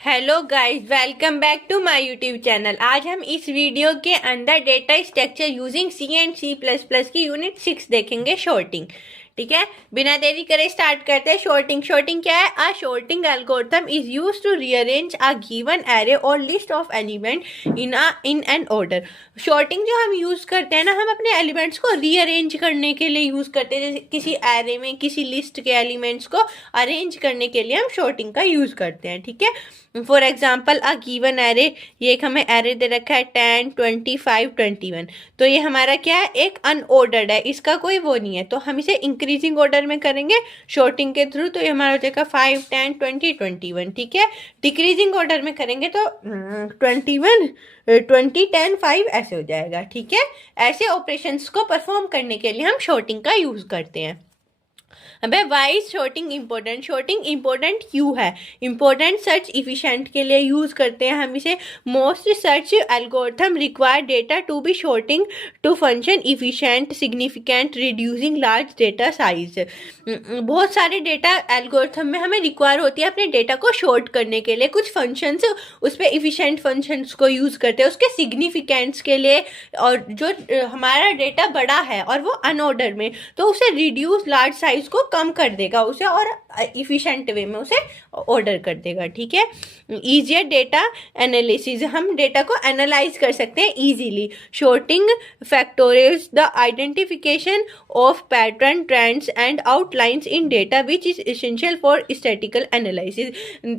Hello guys, welcome back to my YouTube channel. आज हम इस वीडियो के अंदर data structure using C and C plus plus की यूनिट 6 देखेंगे, शॉर्टिंग। ठीक है, बिना देरी करे स्टार्ट करते हैं। शॉर्टिंग शॉर्टिंग क्या है? A sorting algorithm is used to rearrange a given array और list of element in an order. Sorting जो हम यूज करते हैं ना, हम अपने एलिमेंट्स को रीअरेंज करने के लिए यूज करते हैं। जैसे किसी एरे में किसी लिस्ट के एलिमेंट्स को अरेंज करने के लिए हम शॉर्टिंग का यूज करते हैं। ठीक है, for example a given array, ये एक हमें एरे दे रखा है 10, 25, 21। तो ये हमारा क्या है? एक अनऑर्डर्ड है, इसका कोई वो नहीं है। तो हम इसे इंक्रीजिंग ऑर्डर में करेंगे शॉर्टिंग के थ्रू, तो ये हमारा हो जाएगा 5, 10, 20, 21। ठीक है, डिक्रीजिंग ऑर्डर में करेंगे तो 21, 20, 10, 5 ऐसे हो जाएगा। ठीक है, ऐसे ऑपरेशंस को परफॉर्म करने के लिए हम शॉर्टिंग का यूज करते हैं। अबे why is sorting important? Sorting important क्यों है? इम्पोर्टेंट सर्च इफिशिएंट के लिए यूज करते हैं हम इसे। Most search algorithm require data to be sorting to function efficient significant reducing large data size. बहुत सारे डेटा एल्गोरिथम में हमें रिक्वायर होती है अपने डेटा को शॉर्ट करने के लिए। कुछ फंक्शंस उस पर इफिशिएंट फंक्शंस को यूज करते हैं उसके सिग्निफिकेंट्स के लिए, और जो हमारा डेटा बड़ा है और वो अनऑर्डर में, तो उसे रिड्यूस लार्ज साइज को कम कर देगा उसे, और इफिशिएंट वे में उसे ऑर्डर कर देगा। ठीक है, इजियर डेटा एनालिसिस, हम डेटा को एनालाइज कर सकते हैं easily. Sorting factorials the identification of pattern, trends and outlines in data which is essential for statical analysis.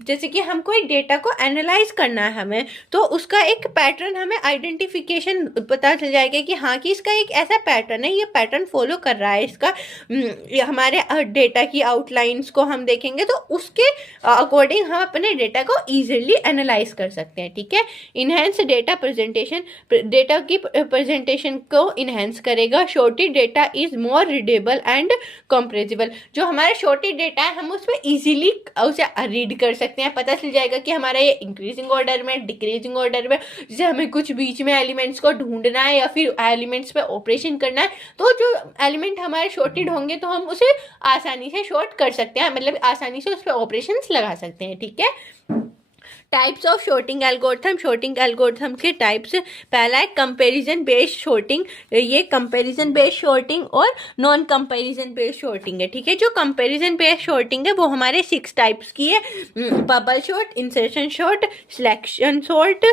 जैसे कि हम कोई डेटा को एनालाइज करना है हमें, तो उसका एक पैटर्न, हमें आइडेंटिफिकेशन पता चल जाएगा कि हाँ कि इसका एक ऐसा पैटर्न है, ये पैटर्न फॉलो कर रहा है इसका। हमारे डेटा की आउटलाइंस को हम देखेंगे तो उसके अकॉर्डिंग हम अपने डेटा को इजीली एनालाइज कर सकते हैं। ठीक है, इनहेंस डेटा प्रेजेंटेशन, डेटा की प्रेजेंटेशन को इनहेंस करेगा। Sorted data is more readable and comprehensible. जो हमारा शॉर्टेड डेटा है हम उसमें इजीली उसे रीड कर सकते हैं, पता चल जाएगा कि हमारा ये इंक्रीजिंग ऑर्डर में, डिक्रीजिंग ऑर्डर में। जैसे हमें कुछ बीच में एलिमेंट्स को ढूंढना है या फिर एलिमेंट्स पे ऑपरेशन करना है, तो जो एलिमेंट हमारे शॉर्टेड होंगे तो हम उसे आसानी से शॉर्ट कर सकते हैं, मतलब आसानी से उस पर ऑपरेशंस लगा सकते हैं। ठीक है, types of sorting algorithm. Sorting algorithm के टाइप्स, पहला है कंपैरिजन बेस्ड शॉर्टिंग। ये कंपैरिजन बेस्ड शॉर्टिंग और नॉन कंपैरिजन बेस्ड शॉर्टिंग है। ठीक है, जो कंपैरिजन बेस्ड शॉर्टिंग है वो हमारे 6 टाइप्स की है। Bubble sort, insertion sort, selection sort,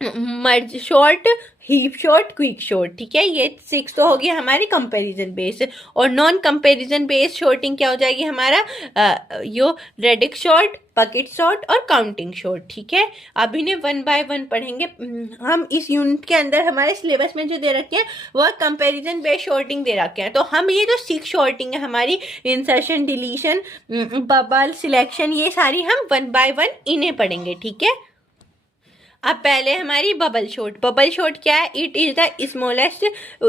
merge sort, heap sort, quick sort. ठीक है, ये 6 तो होगी हमारी कंपैरिजन बेस्ड। और नॉन कंपैरिजन बेस्ड शॉर्टिंग क्या हो जाएगी हमारा? यो रेडिक्स शॉर्ट, बकेट शॉर्ट और काउंटिंग शॉर्ट। ठीक है, अभी ने 1 बाय 1 पढ़ेंगे हम। इस यूनिट के अंदर हमारे सिलेबस में जो दे रखे हैं वह कंपैरिजन बेस्ड शॉर्टिंग दे रखे हैं। तो हम ये जो 6 शॉर्टिंग है हमारी, इंसर्शन, डिलीशन, बबल, सिलेक्शन, ये सारी हम 1 बाय 1 इन्हें पढ़ेंगे। ठीक है, अब पहले हमारी बबल शॉर्ट। बबल शॉर्ट क्या है? It is the smallest,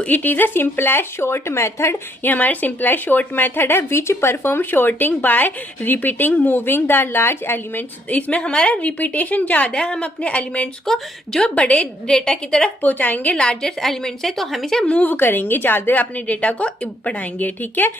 it is a simplest sort method. ये हमारा सिंपलेस्ट शॉर्ट मेथड है which perform sorting by repeating moving the large elements. इसमें हमारा रिपीटेशन ज़्यादा है, हम अपने एलिमेंट्स को जो बड़े डेटा की तरफ पहुंचाएंगे, लार्जेस्ट एलिमेंट से, तो हम इसे मूव करेंगे, ज़्यादा अपने डेटा को बढ़ाएंगे। ठीक है,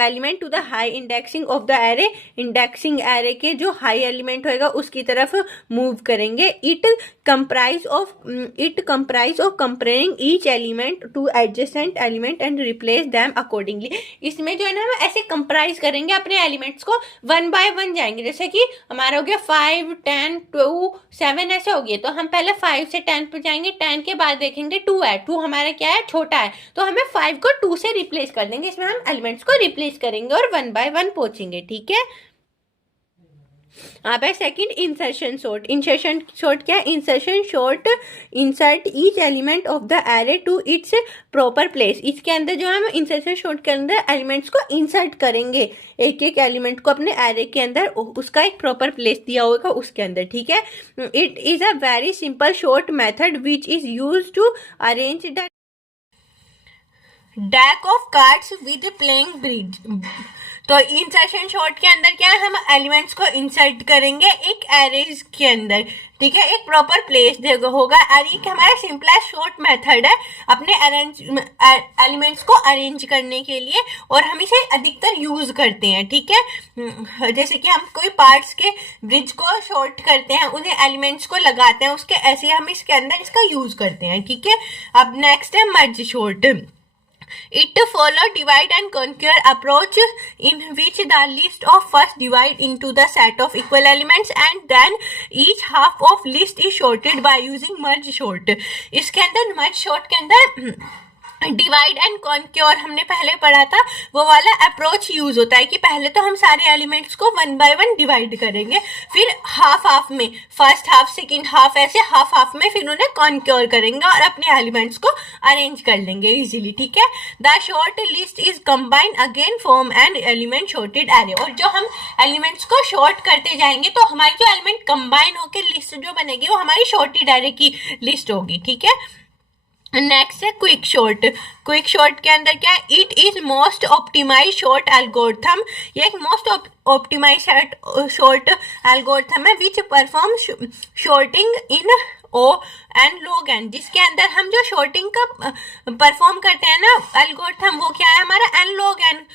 element to the high indexing of the array, indexing array के जो हाई एलिमेंट होएगा उसकी तरफ मूव करेंगे। It comprise of comparing each element to adjacent element and replace them accordingly। इसमें जो है ना हम ऐसे कंप्राइज करेंगे अपने एलिमेंट्स को, 1 बाय 1 जाएंगे। जैसे कि हमारा हो गया 5, 10, 2, 7 ऐसे हो गए, तो हम पहले 5 से 10 पे जाएंगे, 10 के बाद देखेंगे 2 है, 2 हमारा क्या है? छोटा है, तो हमें 5 को 2 से रिप्लेस कर देंगे। इसमें हम एलिमेंट्स को रिप्लेस करेंगे और 1 बाय 1 पहुंचेंगे। ठीक है, अब है second insertion sort. Insertion sort क्या है? Insertion sort insert each element of the array to its proper place. इसके अंदर जो हम इंसर्शन शॉर्ट के अंदर एलिमेंट्स को इंसर्ट करेंगे, एक एक एलिमेंट को अपने एरे के अंदर, उसका एक प्रॉपर प्लेस दिया होगा उसके अंदर। ठीक है, it is a very simple sort method which is use to arrange the deck of cards with playing bridge। तो इंसर्शन शॉर्ट के अंदर क्या है, हम एलिमेंट्स को इंसर्ट करेंगे एक एरेज के अंदर, ठीक है, एक प्रॉपर प्लेस होगा। एक हमारा सिंपलेस्ट शॉर्ट मेथड है अपने एलिमेंट्स को अरेंज करने के लिए, और हम इसे अधिकतर यूज करते हैं, ठीक है। जैसे कि हम कोई पार्ट्स के ब्रिज को शॉर्ट करते हैं, उन्हें एलिमेंट्स को लगाते हैं उसके, ऐसे हम इसके अंदर इसका यूज करते हैं, ठीक है। अब नेक्स्ट है मर्ज short. It follow divide and conquer approach in which the list of first divide into the set of equal elements and then each half of list is sorted by using merge sort। इसके अंदर merge sort के अंदर divide and conquer हमने पहले पढ़ा था, वो वाला अप्रोच यूज होता है कि पहले तो हम सारे एलिमेंट्स को वन बाय वन डिवाइड करेंगे, फिर हाफ हाफ में, फर्स्ट हाफ सेकंड हाफ, ऐसे हाफ हाफ में फिर उन्हें कॉन्क्योर करेंगे और अपने एलिमेंट्स को अरेंज कर लेंगे इजीली, ठीक है। The short list is combine again form and element shorted array. और जो हम एलिमेंट्स को शॉर्ट करते जाएंगे तो हमारी जो एलिमेंट कंबाइन होकर लिस्ट जो बनेगी वो हमारी शॉर्टेड एरे की लिस्ट होगी, ठीक है। नेक्स्ट है क्विक शॉर्ट। क्विक शॉर्ट के अंदर क्या है, it is most optimise sort algorithm. ये एक मोस्ट ऑप्टिमाइज शॉर्ट एल्गोरिथम है which perform sorting in O n log n, जिसके अंदर हम जो शॉर्टिंग का परफॉर्म करते हैं ना एल्गोरिथम, वो क्या है हमारा एन लॉग एन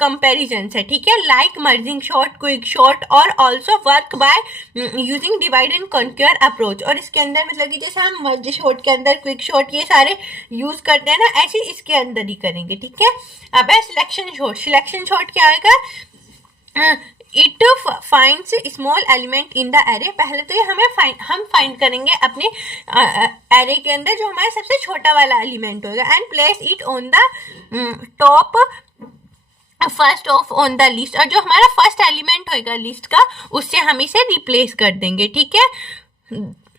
कंपेरिजन है, ठीक है। Like merging sort, quick sort और also work by using divide and conquer approach. और इसके अंदर मतलब कि जैसे हम मर्ज शॉर्ट के अंदर क्विक शॉर्ट ये सारे यूज करते हैं ना, ऐसे इसके अंदर ही करेंगे, ठीक है। अब है सिलेक्शन शॉर्ट। सिलेक्शन शॉर्ट क्या आएगा, it finds small element in the array. पहले तो ये हम फाइंड करेंगे अपने एरे के अंदर जो हमारा सबसे छोटा वाला एलिमेंट होगा, and place it on the top first of on the list. और जो हमारा फर्स्ट एलिमेंट होगा लिस्ट का, उससे हम इसे रिप्लेस कर देंगे, ठीक है।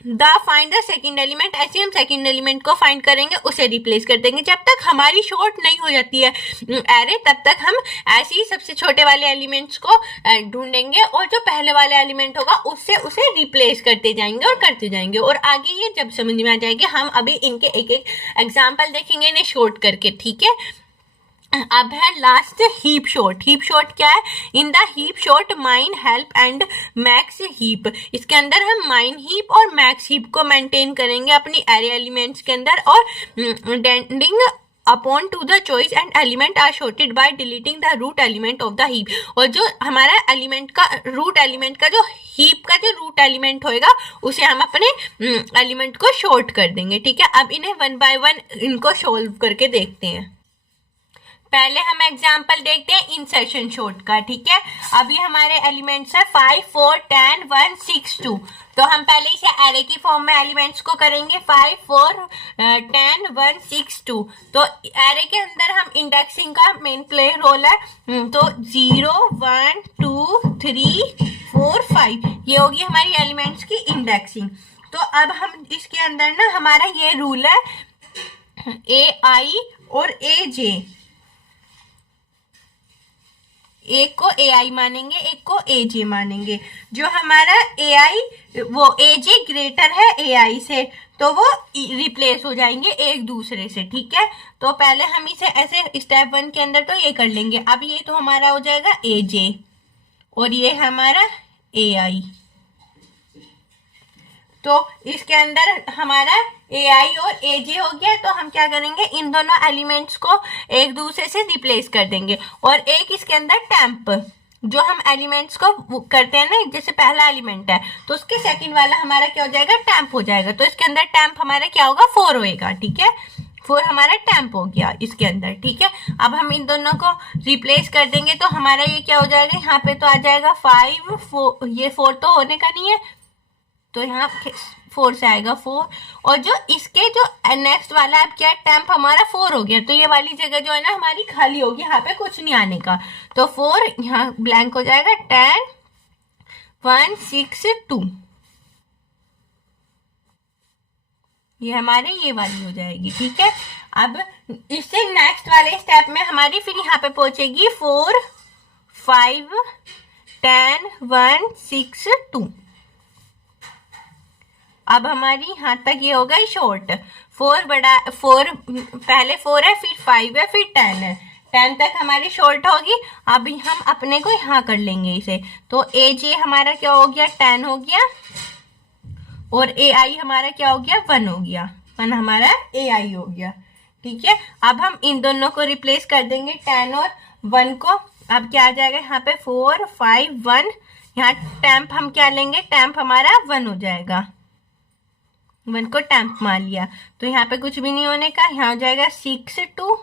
The find the second element, ऐसे हम सेकंड एलिमेंट को फाइंड करेंगे, उसे रिप्लेस कर देंगे। जब तक हमारी शॉर्ट नहीं हो जाती है एरे, तब तक हम ऐसे ही सबसे छोटे वाले एलिमेंट्स को ढूंढेंगे और जो पहले वाला एलिमेंट होगा उससे उसे रिप्लेस करते जाएंगे और करते जाएंगे। और आगे ये जब समझ में आ जाएगी, हम अभी इनके एक एक एग्जाम्पल देखेंगे इन्हें शॉर्ट करके, ठीक है। अब है last heap sort. Heap sort क्या है, in the heap sort min heap and max heap. इसके अंदर हम माइन हीप और मैक्स हीप को मेंटेन करेंगे अपनी एरे एलिमेंट्स के अंदर, और depending upon to the choice and element are sorted by deleting the root element of the heap. और जो हमारा एलिमेंट का रूट एलिमेंट का जो हीप का जो रूट एलिमेंट होएगा, उसे हम अपने एलिमेंट को शॉर्ट कर देंगे, ठीक है। अब इन्हें वन बाय वन इनको सॉल्व करके देखते हैं। पहले हम एग्जाम्पल देखते हैं इंसर्शन शॉर्ट का, ठीक है। अभी हमारे एलिमेंट्स है 5 4 10 1 6 2। तो हम पहले इसे एरे की फॉर्म में एलिमेंट्स को करेंगे 5 4 10 1 6 2। तो एरे के अंदर हम इंडेक्सिंग का मेन प्ले रोल है, तो 0 1 2 3 4 5 ये होगी हमारी एलिमेंट्स की इंडेक्सिंग। तो अब हम इसके अंदर ना हमारा ये रूल है AI और AJ, एक को AI मानेंगे, एक को AJ मानेंगे। जो हमारा AI वो AJ ग्रेटर है AI से, तो वो रिप्लेस हो जाएंगे एक दूसरे से, ठीक है। तो पहले हम इसे ऐसे स्टेप 1 के अंदर तो ये कर लेंगे। अब ये तो हमारा हो जाएगा AJ और ये हमारा AI। तो इसके अंदर हमारा AI और AJ हो गया। तो हम क्या करेंगे, इन दोनों एलिमेंट्स को एक दूसरे से रिप्लेस कर देंगे। और एक इसके अंदर टेम्प, जो हम एलिमेंट्स को करते हैं ना, जैसे पहला एलिमेंट है तो उसके सेकंड वाला हमारा क्या हो जाएगा, टेम्प हो जाएगा। तो इसके अंदर टेम्प हमारा क्या होगा, 4 होएगा, ठीक है। 4 हमारा टेम्प हो गया इसके अंदर, ठीक है। अब हम इन दोनों को रिप्लेस कर देंगे तो हमारा ये क्या हो जाएगा, यहाँ पे तो आ जाएगा 5 4, ये 4 तो होने का नहीं है, तो यहाँ 4 से आएगा 4। और जो इसके जो नेक्स्ट वाला अब क्या, टेम्प हमारा 4 हो गया, तो ये वाली जगह जो है ना हमारी खाली होगी, यहाँ पे कुछ नहीं आने का। तो 4 यहाँ ब्लैंक हो जाएगा, 10 1 6 2 ये हमारे ये वाली हो जाएगी, ठीक है। अब इससे नेक्स्ट वाले स्टेप में हमारी फिर यहाँ पे पहुंचेगी 4 5 10 1 6 2। अब हमारी यहाँ तक ये होगा शॉर्ट। 4 पहले 4 है, फिर 5 है, फिर 10 है। 10 तक हमारी शॉर्ट होगी। अभी हम अपने को यहाँ कर लेंगे इसे, तो ए जे हमारा क्या हो गया 10 हो गया, और ए आई हमारा क्या हो गया 1 हो गया, 1 हमारा ए आई हो गया। ठीक है, अब हम इन दोनों को रिप्लेस कर देंगे 10 और 1 को। अब क्या आ जाएगा यहाँ पे 4 5 1, यहाँ टेम्प हम क्या लेंगे, टेम्प हमारा 1 हो जाएगा, 1 को टेम्प मान लिया, तो यहाँ पे कुछ भी नहीं होने का, यहाँ हो जाएगा 6 2।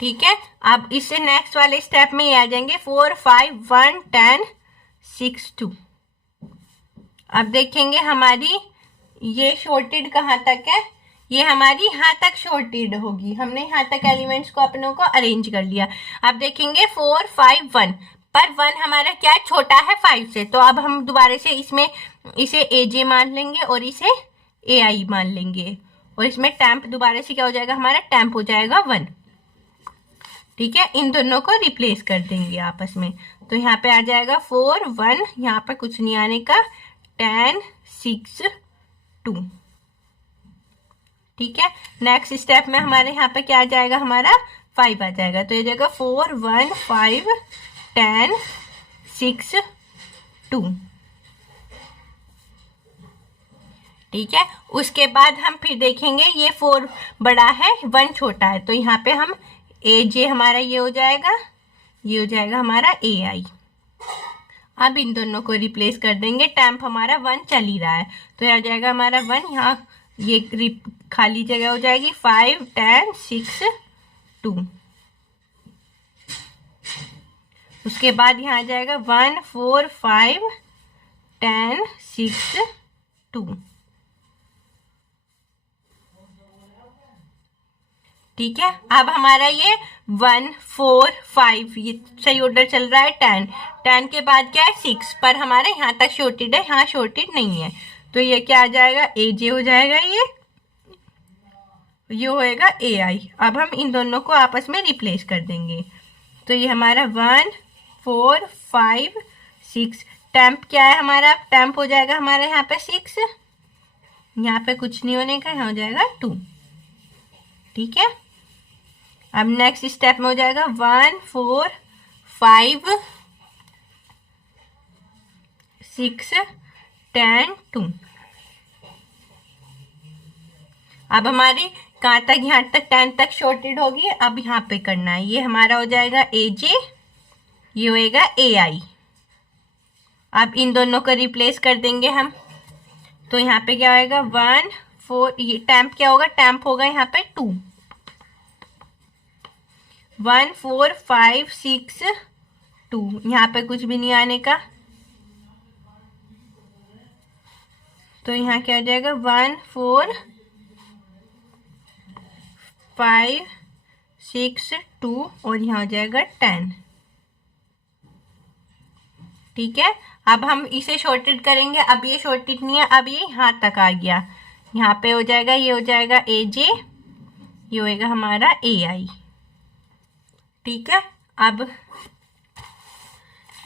ठीक है, अब इससे नेक्स्ट वाले स्टेप में ये आ जाएंगे 4 5 1 10 6 2। अब देखेंगे हमारी ये शॉर्टेड कहाँ तक है, ये हमारी यहाँ तक शॉर्टेड होगी, हमने यहाँ तक एलिमेंट्स को अपनों को अरेंज कर लिया। अब देखेंगे 4 5 1, पर 1 हमारा क्या है, छोटा है 5 से, तो अब हम दोबारा से इसमें इसे ए जे मान लेंगे और इसे ए आई मान लेंगे, और इसमें टेम्प दोबारा से क्या हो जाएगा, हमारा टेम्प हो जाएगा 1। ठीक है, इन दोनों को रिप्लेस कर देंगे आपस में, तो यहाँ पे आ जाएगा 4 1, यहाँ पे कुछ नहीं आने का, 10 6 2। ठीक है, नेक्स्ट स्टेप में हमारे यहाँ पे क्या आ जाएगा, हमारा 5 आ जाएगा, तो ये जाएगा 4 1 5 10 6 2। ठीक है, उसके बाद हम फिर देखेंगे ये 4 बड़ा है 1 छोटा है, तो यहाँ पे हम ए जे हमारा ये हो जाएगा, ये हो जाएगा हमारा ए आई। अब इन दोनों को रिप्लेस कर देंगे, टेम्प हमारा 1 चल ही रहा है, तो यह हो जाएगा हमारा 1, यहाँ ये खाली जगह हो जाएगी 5 10 6 2। उसके बाद यहाँ आ जाएगा 1 4 5 10 6 2। ठीक है, अब हमारा ये 1 4 5 ये सही ऑर्डर चल रहा है, 10 10 के बाद क्या है 6, पर हमारे यहाँ तक शॉर्टेड है, यहाँ शॉर्टेड नहीं है, तो ये क्या आ जाएगा ए जे हो जाएगा, ये होएगा ए आई। अब हम इन दोनों को आपस में रिप्लेस कर देंगे, तो ये हमारा 1 4 5 6, टेम्प क्या है हमारा, टेम्प हो जाएगा हमारे यहाँ पे 6, यहाँ पे कुछ नहीं होने का, यहाँ हो जाएगा 2। ठीक है, अब नेक्स्ट स्टेप में हो जाएगा 1 4 5 6 10 2। अब हमारी कहाँ तक, यहाँ तक 10 तक शॉर्टेड होगी, अब यहाँ पे करना है, ये हमारा हो जाएगा ए जे, ये होएगा ए आई। अब इन दोनों को रिप्लेस कर देंगे हम, तो यहाँ पे क्या होएगा 1 4, ये टेम्प क्या होगा, टेम्प होगा यहाँ पे 2, 1 4 5 6 2, यहाँ पे कुछ भी नहीं आने का, तो यहाँ क्या हो जाएगा 1 4 5 6 2, और यहाँ हो जाएगा 10। ठीक है, अब हम इसे शॉर्टेड करेंगे, अब ये शॉर्टेड नहीं है, अब ये यहाँ तक आ गया, यहाँ पे हो जाएगा, ये हो जाएगा ए जे, ये होएगा हमारा ए आई। ठीक है, अब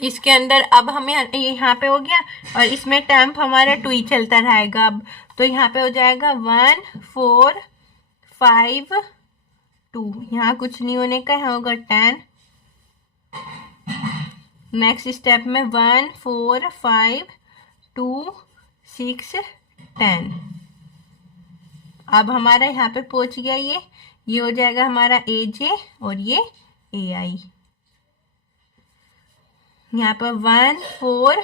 इसके अंदर अब हमें यहाँ पे हो गया, और इसमें टेम्प हमारा 2 ही चलता रहेगा अब, तो यहाँ पे हो जाएगा 1 4 5 2, यहाँ कुछ नहीं होने का, यहाँ होगा 10। नेक्स्ट स्टेप में 1 4 5 2 6 10। अब हमारा यहाँ पे पहुंच गया, ये हो जाएगा हमारा ए जे और ये ए आई। यहाँ पर 1 4,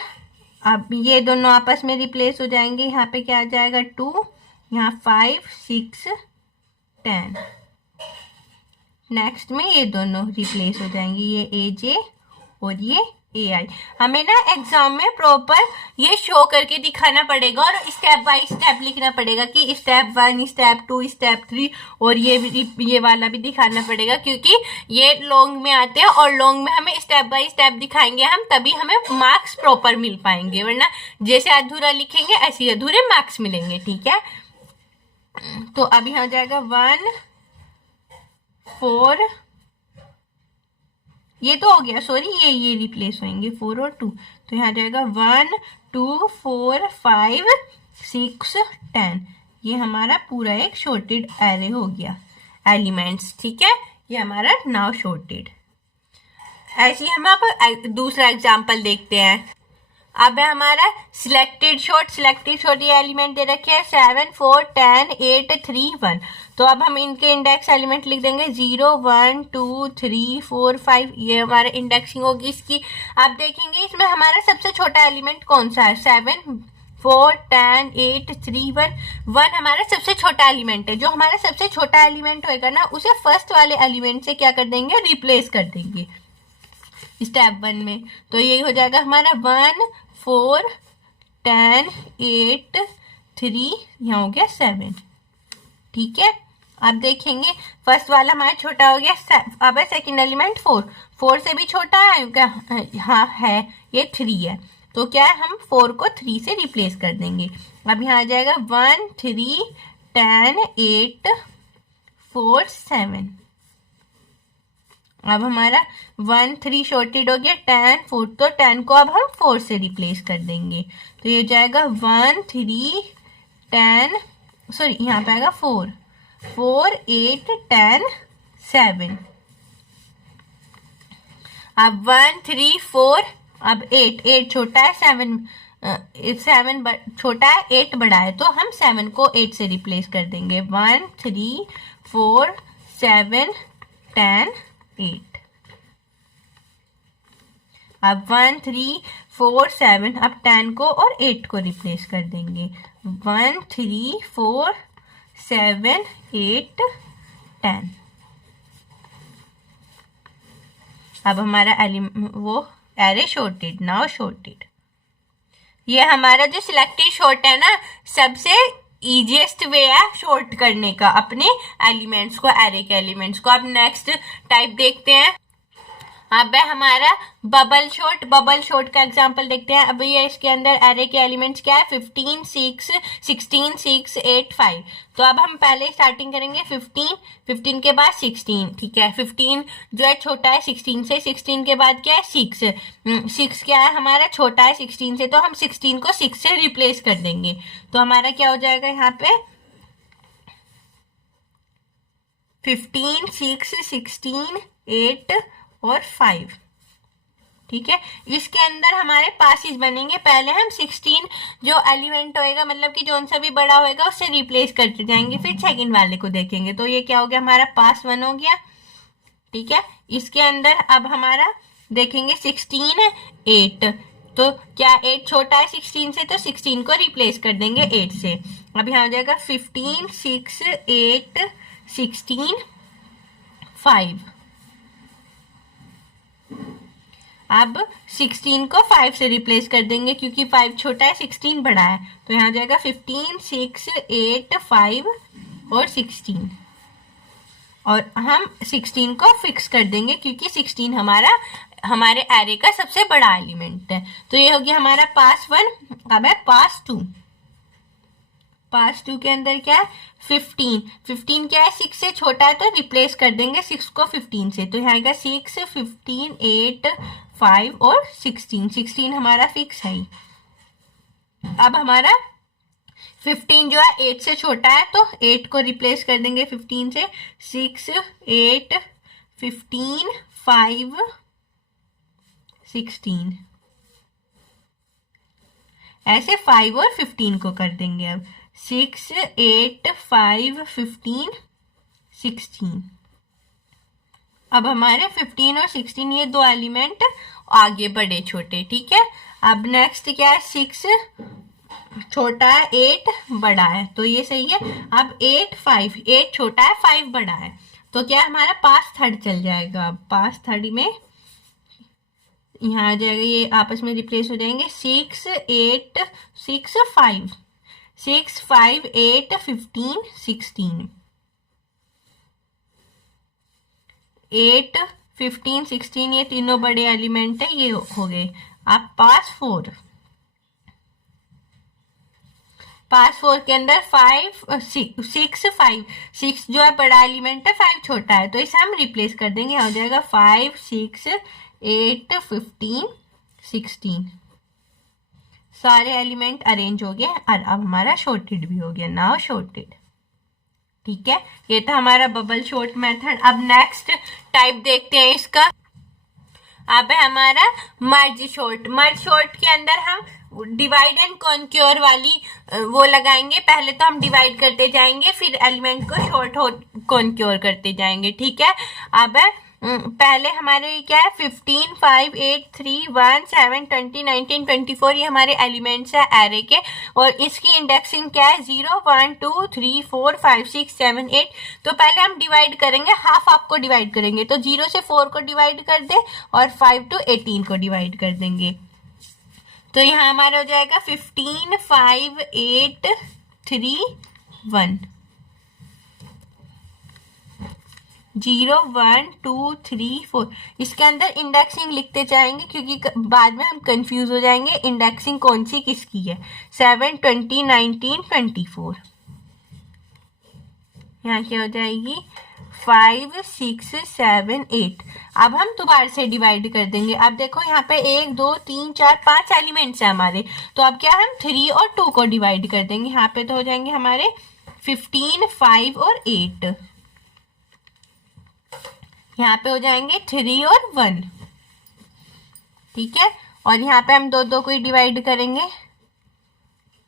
अब ये दोनों आपस में रिप्लेस हो जाएंगे, यहाँ पे क्या आ जाएगा 2, यहाँ 5 6 10। नेक्स्ट में ये दोनों रिप्लेस हो जाएंगे, ये ए जे और ये ए आई। हमें ना एग्जाम में प्रॉपर ये शो करके दिखाना पड़ेगा और स्टेप बाय स्टेप लिखना पड़ेगा कि स्टेप 1 स्टेप 2 स्टेप 3, और ये वाला भी दिखाना पड़ेगा, क्योंकि ये लॉन्ग में आते हैं और लॉन्ग में हमें स्टेप बाय स्टेप दिखाएंगे हम, तभी हमें मार्क्स प्रॉपर मिल पाएंगे, वरना जैसे अधूरा लिखेंगे ऐसे अधूरे मार्क्स मिलेंगे। ठीक है, तो अब यहाँ हो जाएगा 1 4, ये तो हो गया, सॉरी ये रिप्लेस होंगे 4 और 2, तो यहाँ जाएगा 1 2 4 5 6 10, ये हमारा पूरा एक शॉर्टेड एरे हो गया एलिमेंट्स, ठीक है, ये हमारा नाउ शॉर्टेड। ऐसे ही हम अब दूसरा एग्जांपल देखते हैं। अब है हमारा सिलेक्टेड शॉर्ट ये एलिमेंट दे रखे हैं 7 4 10 8 3 1। तो अब हम इनके इंडेक्स एलिमेंट लिख देंगे 0 1 2 3 4 5, ये हमारा इंडेक्सिंग होगी इसकी। आप देखेंगे इसमें हमारा सबसे छोटा एलिमेंट कौन सा है, 7 4 10 8 3 1। 1 हमारा सबसे छोटा एलिमेंट है। जो हमारा सबसे छोटा एलिमेंट होएगा ना, उसे फर्स्ट वाले एलिमेंट से क्या कर देंगे, रिप्लेस कर देंगे स्टेप 1 में। तो ये हो जाएगा हमारा 1 4 10 8 3, यहाँ हो गया 7, ठीक है। अब देखेंगे फर्स्ट वाला हमारा छोटा हो गया। अब है सेकंड एलिमेंट 4 से भी छोटा है क्या, हाँ है, ये 3 है। तो क्या है, हम 4 को 3 से रिप्लेस कर देंगे। अब यहाँ आ जाएगा 1 3 10 8 4 7। अब हमारा 1 3 शॉर्टेड हो गया, 10 4, तो 10 को अब हम 4 से रिप्लेस कर देंगे। तो ये जाएगा 1 3 10, सॉरी यहाँ पे आएगा 4 4 8 10 7। अब 1 3 4, अब 8 छोटा है, 7 छोटा है, 8 बड़ा है, तो हम 7 को 8 से रिप्लेस कर देंगे। 1 3 4 7 10 8। अब 1 3 4 7, अब 10 को और 8 को रिप्लेस कर देंगे। 1 3 4 7 8 10। अब हमारा वो एरे शॉर्टेड, नाउ शॉर्टेड। ये हमारा जो सिलेक्टेड शॉर्ट है ना, सबसे इजीएस्ट वे है शॉर्ट करने का अपने एलिमेंट्स को, एरे के एलिमेंट्स को। अब नेक्स्ट टाइप देखते हैं। अब है हमारा बबल शॉर्ट का एग्जांपल देखते हैं। अब ये इसके अंदर एरे के एलिमेंट्स क्या है, 15 6 16 6 8 5। तो अब हम पहले स्टार्टिंग करेंगे 15 के बाद 16, ठीक है। 15 जो है छोटा है 16 से, 16 के बाद क्या है 6 क्या है हमारा, छोटा है 16 से, तो हम 16 को 6 से रिप्लेस कर देंगे। तो हमारा क्या हो जाएगा यहाँ पे 15 6 16 8 और 5, ठीक है। इसके अंदर हमारे पासेज बनेंगे। पहले हम 16 जो एलिमेंट होएगा, मतलब कि जो सा भी बड़ा होएगा उससे रिप्लेस करते जाएंगे, फिर सेकंड वाले को देखेंगे। तो ये क्या हो गया हमारा पास 1 हो गया, ठीक है। इसके अंदर अब हमारा देखेंगे 16 8, तो क्या 8 छोटा है 16 से, तो 16 को रिप्लेस कर देंगे 8 से। अब यहाँ हो जाएगा 15 6 8 16 5। अब 16 को 5 से रिप्लेस कर देंगे, क्योंकि 5 छोटा है 16 बड़ा है। तो यहाँ जाएगा 15 6 8 5 और 16, और हम 16 को फिक्स कर देंगे, क्योंकि 16 हमारे एरे का सबसे बड़ा एलिमेंट है। तो ये हो गया हमारा पास 1। अब है पास 2। पास 2 के अंदर क्या है 15 क्या है 6 से छोटा है, तो रिप्लेस कर देंगे 6 को 15 से। तो यहाँ आएगा 6 15 8 5 और 16 हमारा फिक्स है। अब हमारा 15 जो है 8 से छोटा है, तो 8 को रिप्लेस कर देंगे 15 से। 6 8 15 5 16, ऐसे 5 और 15 को कर देंगे। अब 6 8 5 15 16। अब हमारे 15 और 16 ये दो एलिमेंट आगे बढ़े छोटे, ठीक है। अब नेक्स्ट क्या है 6 छोटा है 8 बड़ा है, तो ये सही है। अब 8 5, 8 छोटा है 5 बड़ा है, तो क्या हमारा पास थर्ड चल जाएगा। अब पास थर्ड में यहाँ आ जाएगा, ये आपस में रिप्लेस हो जाएंगे। 6 8 6 5 6 5 8 15 16, 8 15 16 ये तीनों बड़े एलिमेंट है, ये हो गए। अब पास 4, पास 4 के अंदर 5 6 5, 6 जो है बड़ा एलिमेंट है, 5 छोटा है, तो इसे हम रिप्लेस कर देंगे। हो जाएगा 5 6 8 15 16, सारे एलिमेंट अरेंज हो गए और अब हमारा शॉर्टेड भी हो गया, नाउ शॉर्टेड। ठीक है, ये था हमारा बबल शॉर्ट मेथड। अब नेक्स्ट टाइप देखते हैं इसका। अब है हमारा मर्ज शॉर्ट। मर्ज शॉर्ट के अंदर हम डिवाइड एंड कॉन्क्योर वाली वो लगाएंगे। पहले तो हम डिवाइड करते जाएंगे, फिर एलिमेंट को शॉर्ट कॉन्क्योर करते जाएंगे। ठीक है, अब पहले हमारे क्या है 15, 5, 8, 3, 1, 7, 20, 19, 24 ये हमारे एलिमेंट्स है एरे के। और इसकी इंडेक्सिंग क्या है 0, 1, 2, 3, 4, 5, 6, 7, 8। तो पहले हम डिवाइड करेंगे, हाफ हाफ को डिवाइड करेंगे। तो 0 से 4 को डिवाइड कर दे और 5 to 18 को डिवाइड कर देंगे। तो यहाँ हमारा हो जाएगा 15, 5, 8, 3, 1, 0, 1, 2, 3, 4। इसके अंदर इंडेक्सिंग लिखते जाएंगे क्योंकि बाद में हम कंफ्यूज हो जाएंगे इंडेक्सिंग कौन सी किसकी है। 7, 20, 19, 24। यहाँ क्या हो जाएगी 5, 6, 7, 8। अब हम दोबारा से डिवाइड कर देंगे। अब देखो यहाँ पे 1, 2, 3, 4, 5 एलिमेंट्स है हमारे। तो अब क्या हम 3 और 2 को डिवाइड कर देंगे। यहाँ पे तो हो जाएंगे हमारे 15, 5 और 8। यहाँ पे हो जाएंगे 3 और 1। ठीक है, और यहाँ पे हम 2 को ही डिवाइड करेंगे।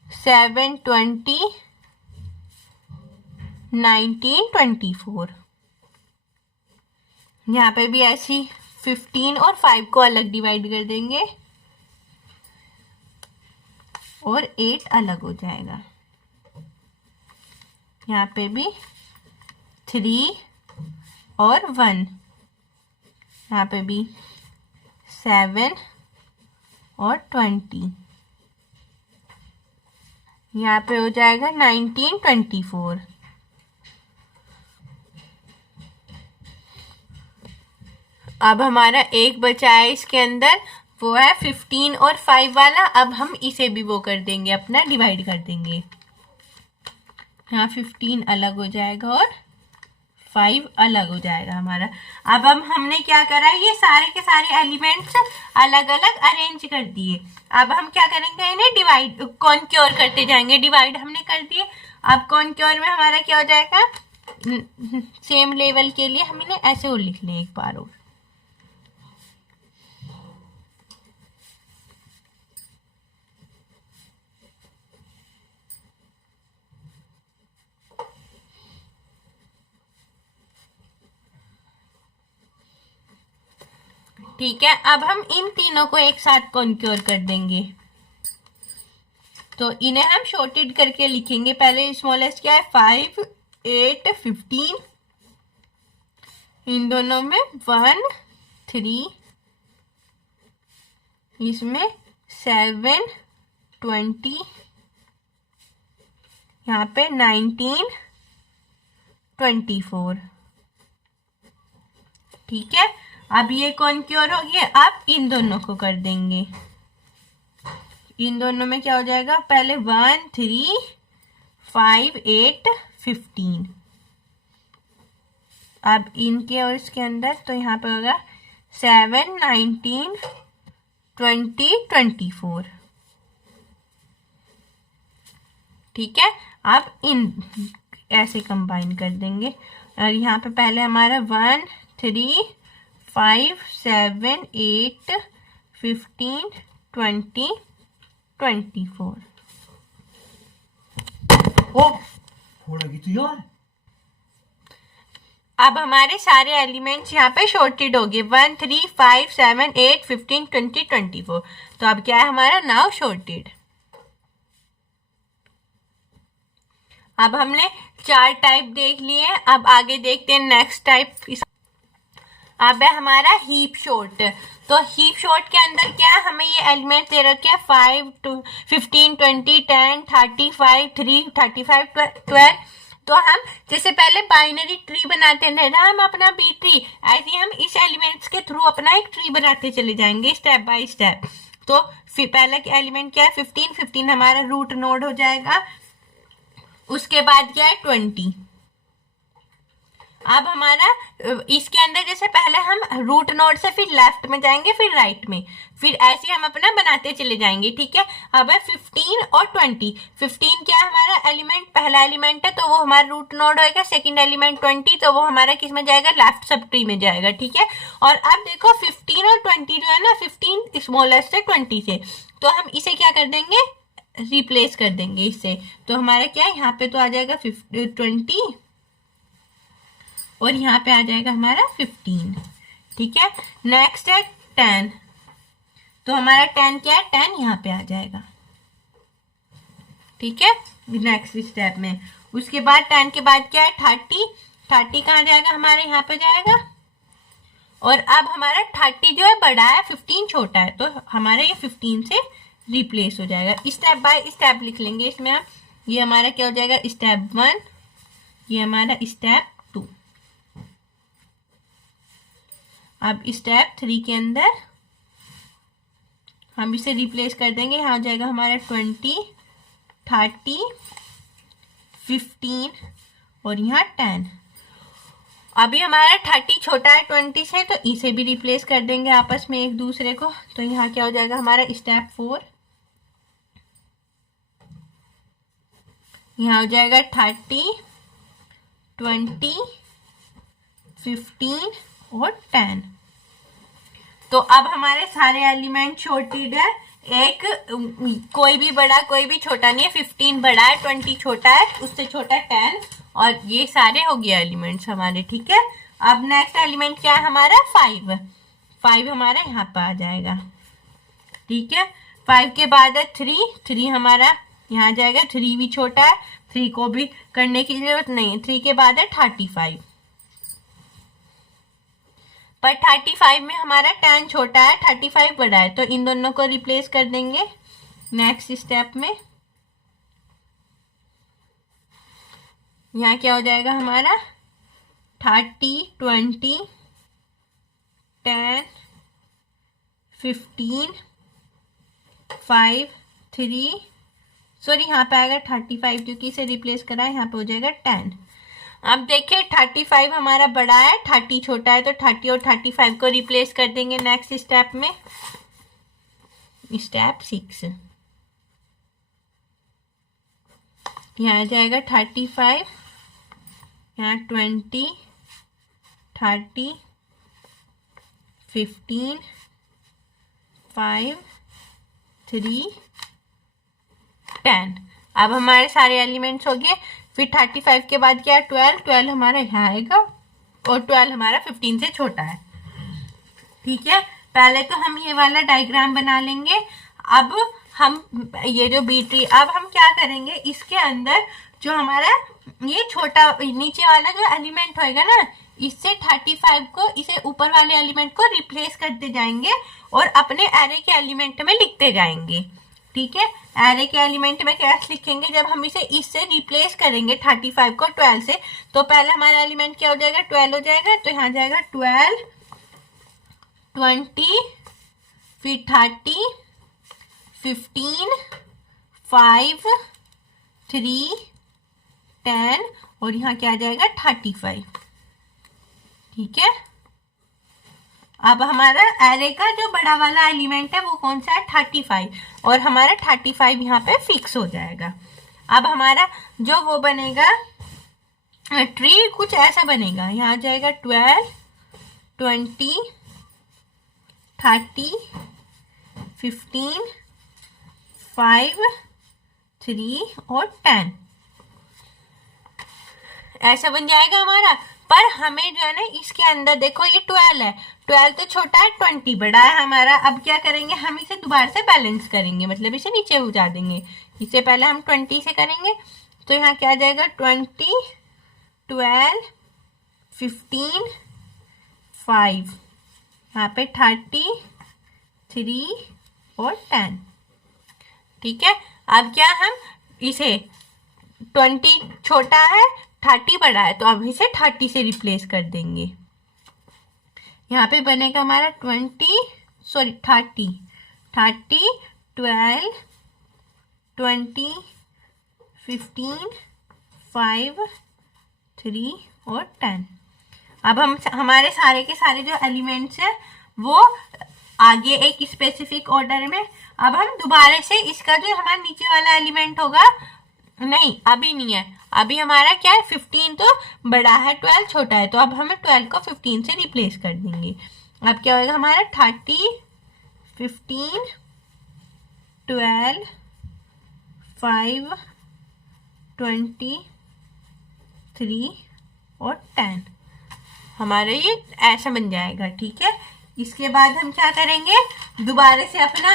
7, 20, 19, 24। यहाँ पे भी ऐसी 15 और 5 को अलग डिवाइड कर देंगे और 8 अलग हो जाएगा। यहाँ पे भी 3 और 1। यहाँ पे भी 7 और 20। यहाँ पे हो जाएगा 19, 24। अब हमारा एक बचा है इसके अंदर, वो है 15 और 5 वाला। अब हम इसे भी वो कर देंगे, अपना डिवाइड कर देंगे। यहाँ 15 अलग हो जाएगा और 5 अलग हो जाएगा हमारा। अब हमने क्या करा है, ये सारे के सारे एलिमेंट्स अलग अलग अरेंज कर दिए। अब हम क्या करेंगे, इन्हें डिवाइड कॉन्क्योर करते जाएंगे। डिवाइड हमने कर दिए। अब कॉन्क्योर में हमारा क्या हो जाएगा, सेम लेवल के लिए हम इन्हें ऐसे और लिख लें एक बार और। ठीक है, अब हम इन तीनों को एक साथ कॉन्क्योर कर देंगे। तो इन्हें हम शॉर्टेड करके लिखेंगे। पहले स्मॉलेस्ट क्या है 5, 8, 15। इन दोनों में 1, 3, इसमें 7, 20, यहाँ पे 19, 24। ठीक है, अब ये कॉन्क्योर हो गया। अब इन दोनों को कर देंगे। इन दोनों में क्या हो जाएगा, पहले 1, 3, 5, 8, 15। अब इनके और इसके अंदर तो यहाँ पे होगा 7, 19, 20, 24। ठीक है, अब इन ऐसे कंबाइन कर देंगे। और यहाँ पे पहले हमारा 1, 3, 5, 7, 8, 15, 20, 24। अब हमारे सारे एलिमेंट्स यहाँ पे शॉर्टेड हो गए। 1, 3, 5, 7, 8, 15, 20, 24। तो अब क्या है हमारा, नाउ शॉर्टेड। अब हमने 4 टाइप देख लिए। अब आगे देखते हैं नेक्स्ट टाइप। अब है हमारा हीप शॉर्ट। तो हीप शॉर्ट के अंदर क्या है, हमें ये एलिमेंट दे रखे हैं 5, 15, 20, 10, 35, 3, 35, 12। तो हम जैसे पहले बाइनरी ट्री बनाते थे ना हम अपना बी ट्री, ऐसे हम इस एलिमेंट्स के थ्रू अपना एक ट्री बनाते चले जाएंगे स्टेप बाय स्टेप। तो फिर पहला एलिमेंट क्या है 15, 15 हमारा रूट नोड हो जाएगा। उसके बाद क्या है 20। अब हमारा इसके अंदर जैसे पहले हम रूट नोड से फिर लेफ्ट में जाएंगे, फिर राइट में, फिर ऐसे हम अपना बनाते चले जाएंगे, ठीक है। अब है 15 और 20। 15 क्या है हमारा एलिमेंट, पहला एलिमेंट है तो वो हमारा रूट नोड होएगा। सेकंड एलिमेंट 20 तो वो हमारा किस में जाएगा, लेफ्ट सब ट्री में जाएगा, ठीक है। और अब देखो 15 और 20 जो है ना, 15 स्मॉलेस्ट है 20 से, तो हम इसे क्या कर देंगे, रिप्लेस कर देंगे इससे। तो हमारा क्या है, यहाँ पे तो आ जाएगा 20 और यहाँ पे आ जाएगा हमारा 15, ठीक है। नेक्स्ट है 10, तो हमारा 10 क्या है, 10 यहाँ पे आ जाएगा, ठीक है, नेक्स्ट स्टेप में। उसके बाद 10 के बाद क्या है, 30। 30 कहाँ जाएगा, हमारे यहाँ पे जाएगा। और अब हमारा 30 जो है बड़ा है, 15 छोटा है, तो हमारा ये 15 से रिप्लेस हो जाएगा। स्टेप बाय स्टेप लिख लेंगे इसमें हम। ये हमारा क्या हो जाएगा, स्टेप 1, ये हमारा स्टेप 2। अब स्टेप 3 के अंदर हम इसे रिप्लेस कर देंगे। यहाँ हो जाएगा हमारा 20, 30, 15 और यहाँ 10। अभी हमारा 30 छोटा है 20 से, तो इसे भी रिप्लेस कर देंगे आपस में एक दूसरे को। तो यहाँ क्या हो जाएगा हमारा स्टेप 4, यहाँ हो जाएगा 30, 20, 15 और 10। तो अब हमारे सारे एलिमेंट शॉर्टेड है। एक कोई भी बड़ा कोई भी छोटा नहीं है, 15 बड़ा है, 20 छोटा है, उससे छोटा 10, और ये सारे हो गया एलिमेंट्स हमारे, ठीक है। अब नेक्स्ट एलिमेंट क्या है हमारा, 5। 5 हमारा यहाँ पर आ जाएगा, ठीक है। 5 के बाद है 3। 3 हमारा यहाँ जाएगा, 3 भी छोटा है, 3 को भी करने की जरूरत नहीं है। 3 के बाद है 35, पर 35 में हमारा 10 छोटा है, 35 बड़ा है, तो इन दोनों को रिप्लेस कर देंगे नेक्स्ट स्टेप में। यहाँ क्या हो जाएगा हमारा 30, 20, 10, 15, 5, 3, सॉरी यहाँ पे आएगा 35 क्योंकि इसे रिप्लेस करा है, यहाँ पे हो जाएगा 10। अब देखिए 35 हमारा बड़ा है, 30 छोटा है, तो 30 और 35 को रिप्लेस कर देंगे नेक्स्ट स्टेप में, स्टेप 6। यहाँ आ जाएगा 35, यहाँ 20, 30, 15, 5, 3, 10। अब हमारे सारे एलिमेंट्स हो गए। फिर 35 के बाद क्या है, 12। 12 हमारा यहाँ आएगा और 12 हमारा 15 से छोटा है, ठीक है। पहले तो हम ये वाला डायग्राम बना लेंगे। अब हम ये जो बी ट्री, अब हम क्या करेंगे, इसके अंदर जो हमारा ये छोटा नीचे वाला जो एलिमेंट होएगा ना, इससे 35 को, इसे ऊपर वाले एलिमेंट को रिप्लेस करते जाएंगे और अपने एरे के एलिमेंट में लिखते जाएंगे, ठीक है। एरे के एलिमेंट में कैसे लिखेंगे, जब हम इसे इससे रिप्लेस करेंगे 35 को 12 से, तो पहले हमारा एलिमेंट क्या हो जाएगा, 12 हो जाएगा, तो यहाँ जाएगा 12, 20, फिर 30, 15, 5, 3, 10 और यहाँ क्या आ जाएगा 35, ठीक है। अब हमारा एरे का जो बड़ा वाला एलिमेंट है वो कौन सा है, 35, और हमारा 35 यहाँ पे फिक्स हो जाएगा। अब हमारा जो वो बनेगा ट्री कुछ ऐसा बनेगा, यहाँ जाएगा 12, 20, 30, 15, 5, 3 और 10, ऐसा बन जाएगा हमारा। पर हमें जो है ना इसके अंदर देखो ये 12 है, 12 तो छोटा है, 20 बड़ा है हमारा। अब क्या करेंगे, हम इसे दोबारा से बैलेंस करेंगे, मतलब इसे नीचे उठा देंगे। इससे पहले हम 20 से करेंगे, तो यहाँ क्या आ जाएगा 20, 12, 15, 5, यहाँ पे 30, 3 और 10, ठीक है। अब क्या हम इसे 20 छोटा है, 30 बड़ा है, तो अब इसे 30 से रिप्लेस कर देंगे। यहाँ पे बनेगा हमारा 30, 30, 12, 20, 15, 5, 3 और 10, अब हम हमारे सारे के सारे जो एलिमेंट्स है वो आगे एक स्पेसिफिक ऑर्डर में। अब हम दोबारा से इसका जो हमारा नीचे वाला एलिमेंट होगा, नहीं अभी नहीं है, अभी हमारा क्या है 15 तो बड़ा है 12 छोटा है, तो अब हमें 12 को 15 से रिप्लेस कर देंगे। अब क्या होगा हमारा 30, 15, 12, 5, 20, 3 और 10, हमारा ये ऐसा बन जाएगा। ठीक है, इसके बाद हम क्या करेंगे, दोबारा से अपना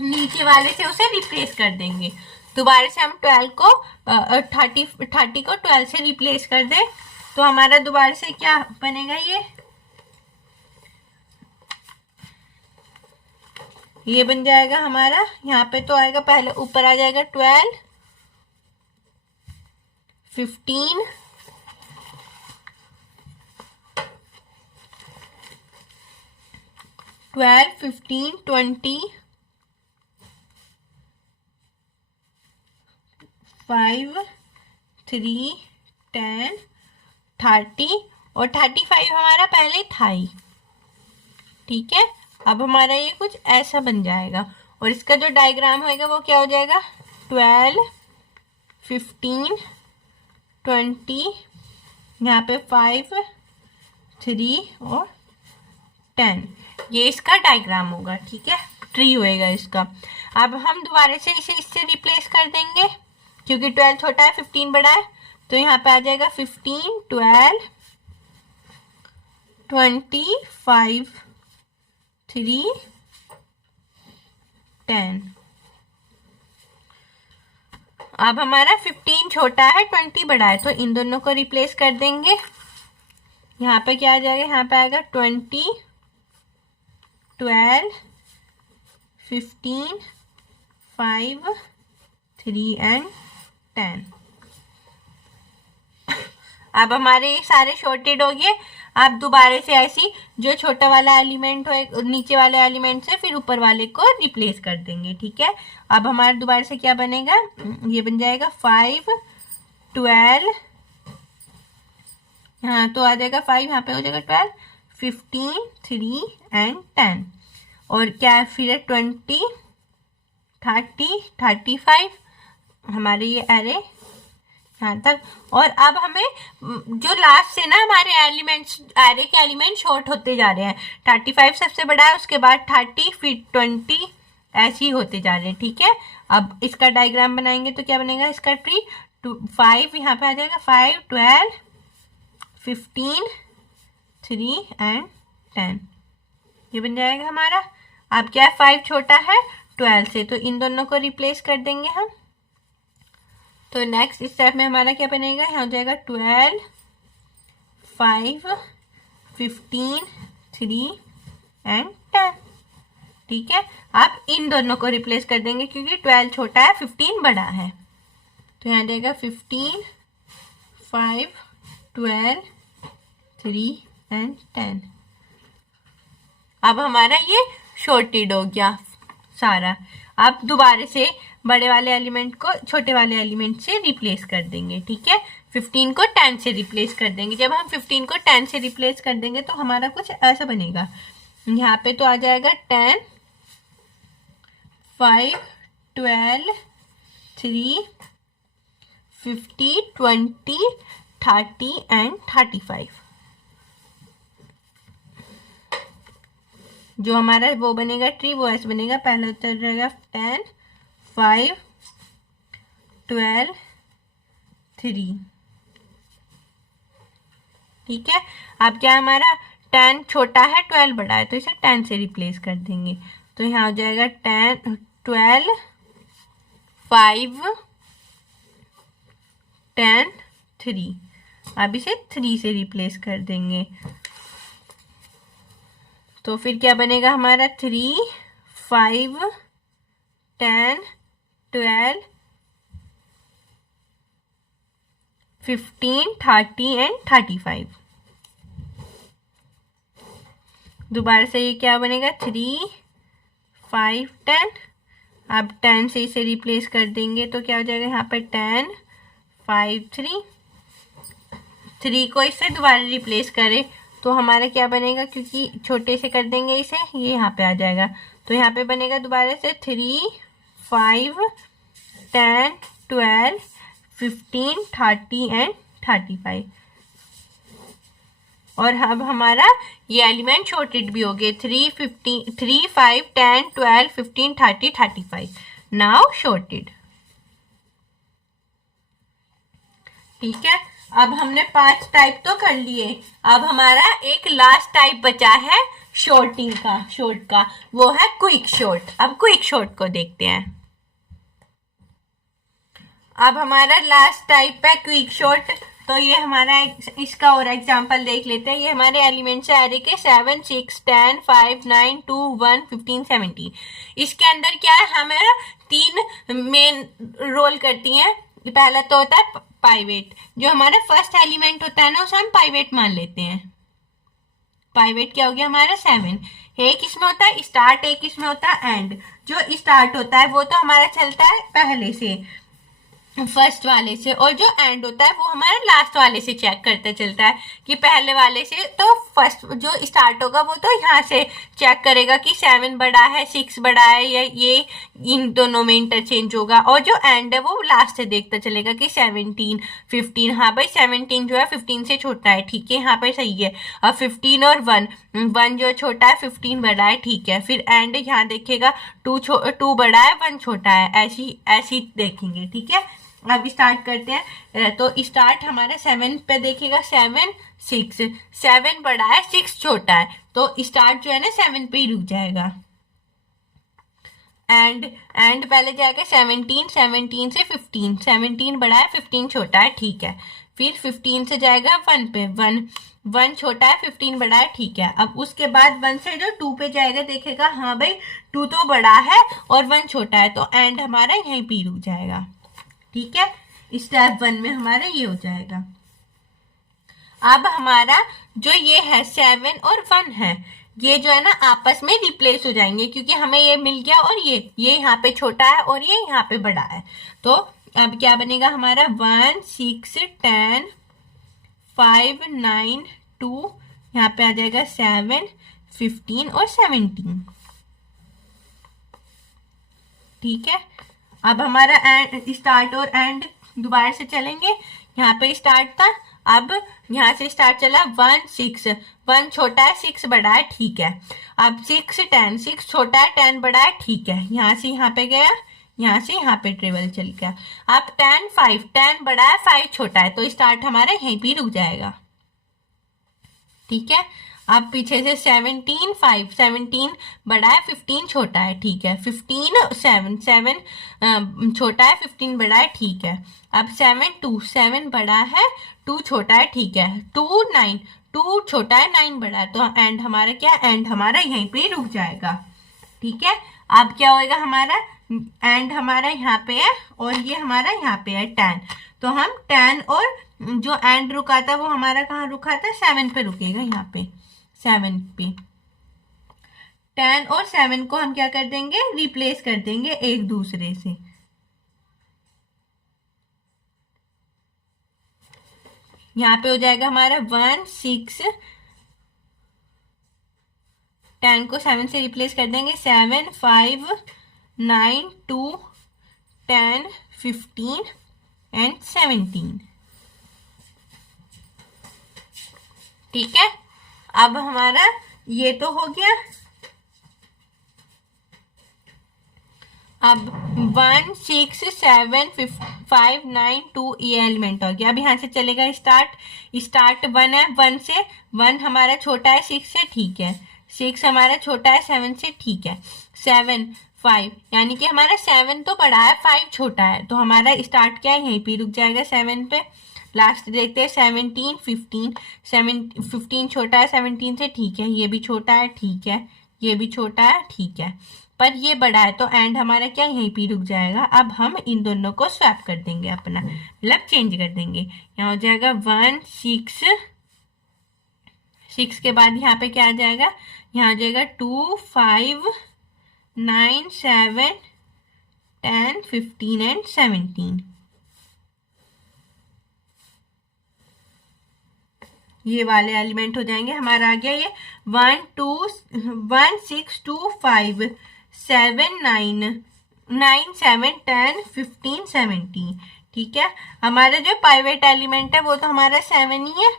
नीचे वाले से उसे रिप्लेस कर देंगे। दोबारा से हम 12 को 30 को 12 से रिप्लेस कर दें तो हमारा दोबारा से क्या बनेगा, ये बन जाएगा हमारा। यहाँ पे तो आएगा, पहले ऊपर आ जाएगा 12, 15, 12, 15, 20, 5, 3, 10, 30 और 35 हमारा पहले था ही। ठीक है, अब हमारा ये कुछ ऐसा बन जाएगा और इसका जो डायग्राम होएगा वो क्या हो जाएगा, 12, 15, 20, यहाँ पे 5, 3 और 10, ये इसका डायग्राम होगा। ठीक है, ट्री होएगा इसका। अब हम दोबारा से इसे इससे रिप्लेस कर देंगे क्योंकि 12 छोटा है 15 बड़ा है, तो यहाँ पे आ जाएगा 15, 12, 20, 5, 3, 10। अब हमारा 15 छोटा है 20 बड़ा है, तो इन दोनों को रिप्लेस कर देंगे। यहाँ पे क्या आ जाएगा, यहाँ पे आएगा 20, 12, 15, 5, 3 एंड 10। अब हमारे ये सारे शॉर्टेड हो गए। अब दोबारा से ऐसी जो छोटा वाला एलिमेंट हो नीचे वाले एलिमेंट से फिर ऊपर वाले को रिप्लेस कर देंगे। ठीक है, अब हमारा दोबारा से क्या बनेगा, ये बन जाएगा 5, 12, हाँ तो आ जाएगा 5, यहाँ पे हो जाएगा 12, 15, 3 एंड 10 और क्या फिर है 20, 30, 35, हमारे ये एरे यहाँ तक। और अब हमें जो लास्ट से ना हमारे एलिमेंट्स, एरे के एलिमेंट शॉर्ट होते जा रहे हैं। 35 सबसे बड़ा है, उसके बाद 30, फिर 20, ऐसे ही होते जा रहे हैं। ठीक है, अब इसका डायग्राम बनाएंगे तो क्या बनेगा इसका ट्री, 5 यहाँ पे आ जाएगा, 5, 12, 15, 3 एंड 10, ये बन जाएगा हमारा। अब क्या है 5 छोटा है 12 से, तो इन दोनों को रिप्लेस कर देंगे हम। तो नेक्स्ट स्टेप में हमारा क्या बनेगा, यहाँ हो जाएगा 12, 5, 15, 3 एंड 10। ठीक है, अब इन दोनों को रिप्लेस कर देंगे क्योंकि 12 छोटा है 15 बड़ा है, तो यहाँ जाएगा 15, 5, 12, 3 एंड 10। अब हमारा ये शॉर्टेड हो गया सारा। अब दोबारा से बड़े वाले एलिमेंट को छोटे वाले एलिमेंट से रिप्लेस कर देंगे। ठीक है, 15 को 10 से रिप्लेस कर देंगे। जब हम 15 को 10 से रिप्लेस कर देंगे तो हमारा कुछ ऐसा बनेगा, यहाँ पे तो आ जाएगा 10, 5, 12, 3, 50, 20, 30 एंड 35। जो हमारा वो बनेगा ट्री वो ऐसे बनेगा, पहला उत्तर रहेगा 10, 5, 12, 3। ठीक है, अब क्या हमारा 10 छोटा है 12 बड़ा है, तो इसे 10 से रिप्लेस कर देंगे। तो यहाँ हो जाएगा 10, 12, 5, 10, 3। अब इसे 3 से रिप्लेस कर देंगे, तो फिर क्या बनेगा हमारा 3, 5, 10, 12, 15, 30 एंड 35। दोबारा से ये क्या बनेगा 3, 5, 10। अब 10 से इसे रिप्लेस कर देंगे तो क्या हो जाएगा यहाँ पर 10, 5, 3, 3 को इससे दोबारा रिप्लेस करें तो हमारा क्या बनेगा, क्योंकि छोटे से कर देंगे इसे, ये यहाँ पे आ जाएगा। तो यहाँ पे बनेगा दोबारा से 3, 5, 10, 12, 15, 30 एंड 35। और अब हमारा ये एलिमेंट शॉर्टेड भी हो गए, 3, 5, 10, 12, 15, 30, 35 नाउ शॉर्टेड। ठीक है, अब हमने 5 टाइप तो कर लिए। अब हमारा एक लास्ट टाइप बचा है शॉर्टिंग का, शॉर्ट का, वो है क्विक शॉर्ट। अब क्विक शॉर्ट को देखते हैं। अब हमारा लास्ट टाइप है क्विक शॉर्ट। तो ये हमारा इसका और एग्जांपल देख लेते हैं। ये हमारे एलिमेंट्स है एरे के 7, 6, 10, 5, 9, 2, 1, 15, 17। इसके अंदर क्या है, हमारा 3 मेन रोल करती हैं। पहला तो होता है पाइवेट, जो हमारा फर्स्ट एलिमेंट होता है ना उसे हम पाइवेट मान लेते हैं। पाइवेट क्या हो गया हमारा 7। एक इसमें होता है स्टार्ट, एक इसमें होता है एंड। जो स्टार्ट होता है वो तो हमारा चलता है पहले से, फर्स्ट वाले से, और जो एंड होता है वो हमारा लास्ट वाले से चेक करते चलता है कि पहले वाले से। तो फर्स्ट जो स्टार्ट होगा वो तो यहाँ से चेक करेगा कि 7 बड़ा है 6 बड़ा है, या ये इन दोनों में इंटरचेंज होगा। और जो एंड है वो लास्ट से देखता चलेगा कि 17, 15, हाँ भाई 17 जो है 15 से छोटा है, ठीक है, यहाँ पे सही है। अब 15 और 1 जो छोटा है 15 बड़ा है, ठीक है। फिर एंड यहाँ देखेगा 2 बड़ा है 1 छोटा है, ऐसी देखेंगे, ठीक है। अब स्टार्ट करते हैं। तो स्टार्ट हमारा 7 पे देखेगा, 7, 6, 7 बड़ा है 6 छोटा है, तो स्टार्ट जो है ना 7 पे ही रुक जाएगा। एंड पहले जाएगा 17, 17 से 15, 17 बड़ा है 15 छोटा है, ठीक है। फिर 15 से जाएगा 1 पे, 1 छोटा है 15 बड़ा है, ठीक है। अब उसके बाद 1 से जो 2 पे जाएगा देखेगा, हाँ भाई 2 तो बड़ा है और 1 छोटा है, तो एंड हमारा यहीं पे रुक जाएगा, ठीक है। स्टेप 1 में हमारा ये हो जाएगा। अब हमारा जो ये है 7 और 1 है, ये जो है ना आपस में रिप्लेस हो जाएंगे, क्योंकि हमें ये मिल गया और ये यहाँ पे छोटा है और ये यहाँ पे बड़ा है। तो अब क्या बनेगा हमारा 1, 6, 10, 5, 9, 2, यहाँ पे आ जाएगा 7, 15 और 17, ठीक है। अब हमारा एंड, स्टार्ट और एंड दोबारा से चलेंगे। यहाँ पे स्टार्ट था, अब यहाँ से स्टार्ट चला 1, 6, 1 छोटा है 6 बड़ा है, ठीक है। अब 6, 10, 6 छोटा है 10 बड़ा है, ठीक है। यहाँ से यहाँ पे गया, यहाँ से यहाँ पे ट्रेवल चल गया। अब 10, 5, 10 बड़ा है 5 छोटा है, तो स्टार्ट हमारा यहीं पे रुक जाएगा, ठीक है। अब पीछे से 17, 5, 17 बड़ा है 15 छोटा है, ठीक है। 15, 7, 7 छोटा है 15 बड़ा है, ठीक है। अब 7, 2, 7 बड़ा है 2 छोटा है, ठीक है। 2, 9, 2 छोटा है 9 बड़ा है, तो एंड हमारा क्या, एंड हमारा यहीं पे रुक जाएगा, ठीक है। अब क्या होएगा हमारा, एंड हमारा यहाँ पे है और ये हमारा यहाँ पे है 10, तो हम 10 और जो एंड रुका था वो हमारा कहाँ रुका था, 7 पे रुकेगा, यहाँ पे 7 पे। 10 और 7 को हम क्या कर देंगे, रिप्लेस कर देंगे एक दूसरे से। यहाँ पे हो जाएगा हमारा 1, 6, 10 को 7 से रिप्लेस कर देंगे, 7, 5, 9, 2, 10, 15 एंड 17, ठीक है। अब हमारा ये तो हो गया। अब 1, 6, 7, 5, 9, 2 ये एलिमेंट हो गया। अब यहाँ से चलेगा स्टार्ट 1 है, 1 से 1 हमारा छोटा है 6 से, ठीक है। 6 हमारा छोटा है 7 से, ठीक है। 7, 5 यानी कि हमारा 7 तो बड़ा है 5 छोटा है, तो हमारा स्टार्ट क्या है, यहीं पे रुक जाएगा 7 पे। लास्ट देखते हैं 17, 15, 15 छोटा है 17 से, ठीक है। ये भी छोटा है, ठीक है। ये भी छोटा है, ठीक है, पर ये बड़ा है, तो एंड हमारा क्या यहीं पे रुक जाएगा। अब हम इन दोनों को स्वैप कर देंगे, अपना मतलब चेंज कर देंगे। यहाँ हो जाएगा 1, 6 के बाद यहाँ पे क्या आ जाएगा, यहाँ आ जाएगा 2, 5, 9, 7, 10, 15 एंड 17, ये वाले एलिमेंट हो जाएंगे। हमारा आ गया ये 1 2 1 6 2 5 7 9 9 7 10 15 17। ठीक है, हमारा जो पाइवेट एलिमेंट है वो तो हमारा 7 ही है,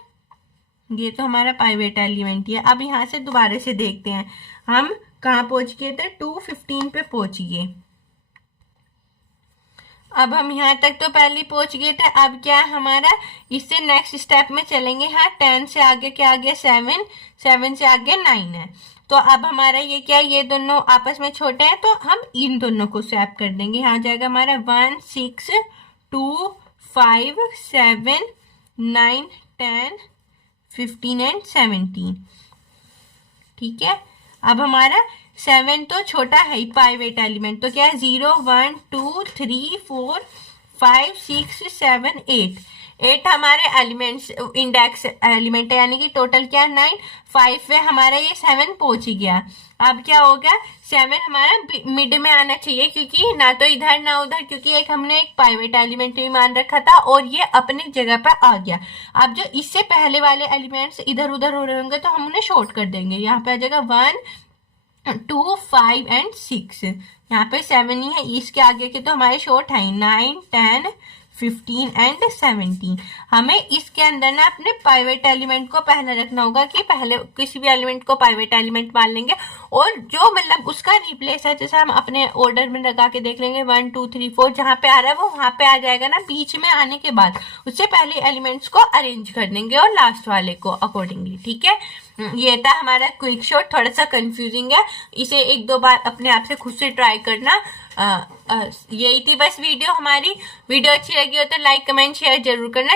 ये तो हमारा पाइवेट एलिमेंट ही है। अब यहाँ से दोबारा से देखते हैं हम कहाँ पहुंच गए थे, 215 पे पहुंच गए। अब हम यहाँ तक तो पहले पहुंच गए थे। अब क्या है हमारा, इससे नेक्स्ट स्टेप में चलेंगे। हाँ, 10 से आगे क्या आ गया, 7, 7 से आगे 9 है। तो अब हमारा ये क्या है, ये दोनों आपस में छोटे हैं तो हम इन दोनों को स्वैप कर देंगे। यहाँ जाएगा हमारा 1 6 2 5 7 9 10 15 एंड 17। ठीक है, अब हमारा 7 तो छोटा है ही पाइवेट एलिमेंट, तो क्या है 0 1 2 3 4 5 6 7 8। 8 हमारे एलिमेंट्स इंडेक्स एलिमेंट है, यानी कि टोटल क्या 9। 5 पे हमारा ये 7 पहुंच गया। अब क्या होगा, 7 हमारा मिड में आना चाहिए, क्योंकि ना तो इधर ना उधर, क्योंकि एक हमने एक पाइवेट एलिमेंट भी मान रखा था और ये अपनी जगह पर आ गया। अब जो इससे पहले वाले एलिमेंट्स इधर उधर हो रहे होंगे तो हम उन्हें शॉर्ट कर देंगे। यहाँ पे आ जाएगा 1 2 5 एंड 6। यहाँ पे 7 ही है, इसके आगे के तो हमारे शॉर्ट है 9 10 15 एंड 17। हमें इसके अंदर ना अपने पाइवेट एलिमेंट को पहले रखना होगा, कि पहले किसी भी एलिमेंट को पाइवेट एलिमेंट मान लेंगे और जो मतलब उसका रिप्लेस है, जैसे हम अपने ऑर्डर में लगा के देख लेंगे 1 2 3 4 जहाँ पे आ रहा है वो वहां पे आ जाएगा ना। बीच में आने के बाद उससे पहले एलिमेंट्स को अरेंज कर देंगे और लास्ट वाले को अकॉर्डिंगली। ठीक है, ये था हमारा क्विक शॉर्ट। थोड़ा सा कंफ्यूजिंग है, इसे 1-2 बार अपने आप से खुद से ट्राई करना। यही थी बस वीडियो हमारी। वीडियो अच्छी लगी हो तो लाइक कमेंट शेयर जरूर करना।